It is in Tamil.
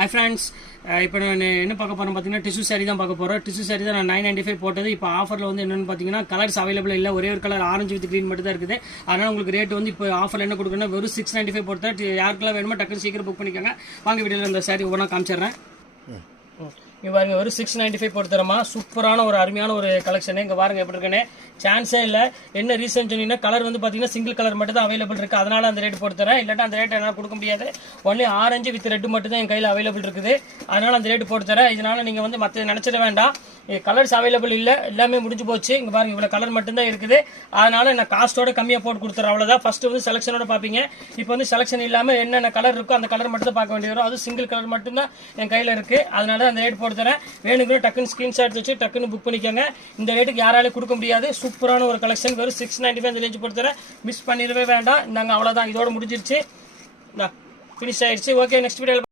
Hi friends, இப்போ நான் என்ன பார்க்க போறேன் பார்த்தீங்கன்னா டிஷ்யூ சாரி தான் பார்க்க போறோம். டிஷ்யூ சாரி தான் நான் 995 போட்டது. இப்போ ஆஃபரில் வந்து என்னென்னு பார்த்தீங்கன்னா கலர்ஸ் அவைலபிள் இல்லை, ஒரே ஒரு கலர் ஆரஞ்சு வித் க்ரீன் மட்டும் தான் இருக்குது. அதனால் உங்களுக்கு ரேட் வந்து இப்போ ஆஃபரில் என்ன கொடுக்கணும், வெறும் 695 போட்டு யாருக்கெல்லாம் வேணுமோ டக்குனு சீக்கிரம் புக் பண்ணிக்கோங்க. வாங்க வீடியோவில் இந்த சாரி ஒவ்வொன்றா காமிச்சிடுறேன். இங்கே பாருங்க ஒரு 695 போட்டு தரமா, சூப்பரான ஒரு அருமையான ஒரு கலெக்ஷன். இங்கே பாருங்க எப்படி இருக்குன்னு சான்ஸே இல்லை. என்ன ரீசன் சொன்னீங்கன்னா கலர் வந்து பார்த்தீங்கன்னா சிங்கிள் கலர் மட்டும் தான் அவைலபிள் இருக்குது, அதனால அந்த ரேட் போட்டு தரேன். இல்லாட்டா அந்த ரேட் என்னால் கொடுக்க முடியாது. ஒன்லி ஆரஞ்சு வித் ரெட் மட்டும் தான் என் கையில் அவைலபிள் இருக்குது, அதனால அந்த ரேட் போட்டு தரேன். இதனால நீங்கள் வந்து மற்ற நினச்சிட வேண்டாம், கலர்ஸ் அவைலபிள் இல்லை, எல்லாமே முடிஞ்சு போச்சு. இங்கே பாருங்க இவ்வளோ கலர் மட்டும்தான் இருக்குது, அதனால நான் காஸ்ட்டோட கம்மியாக போட்டு கொடுத்துறேன். அவ்வளோதான். ஃபர்ஸ்ட் வந்து செலெக்ஷனோட பார்ப்பீங்க, இப்போ வந்து செலெக்ஷன் இல்லாமல் என்னென்ன கலர் இருக்கோ அந்த கலர் மட்டும் தான் பார்க்க வேண்டியது வரும். அது சிங்கிள் கலர் மட்டும்தான் என் கையில் இருக்குது, அதனால அந்த ரேட் போட்டு தரேன். வேணுங்கிற டக்குன்னு ஸ்க்ரீன்ஷாட் வச்சு டக்குன்னு புக் பண்ணிக்கோங்க. இந்த ரேட்டுக்கு யாராலையும் கொடுக்க முடியாது. சூப்பரான ஒரு கலெக்ஷன், வெறும் 695 அந்த ரேஞ்ச் போட்டு தரேன். மிஸ் பண்ணிடவே வேண்டாம். நாங்கள் அவ்வளோதான், இதோட முடிஞ்சிருச்சு, ஃபினிஷ் ஆயிடுச்சு. Okay, next video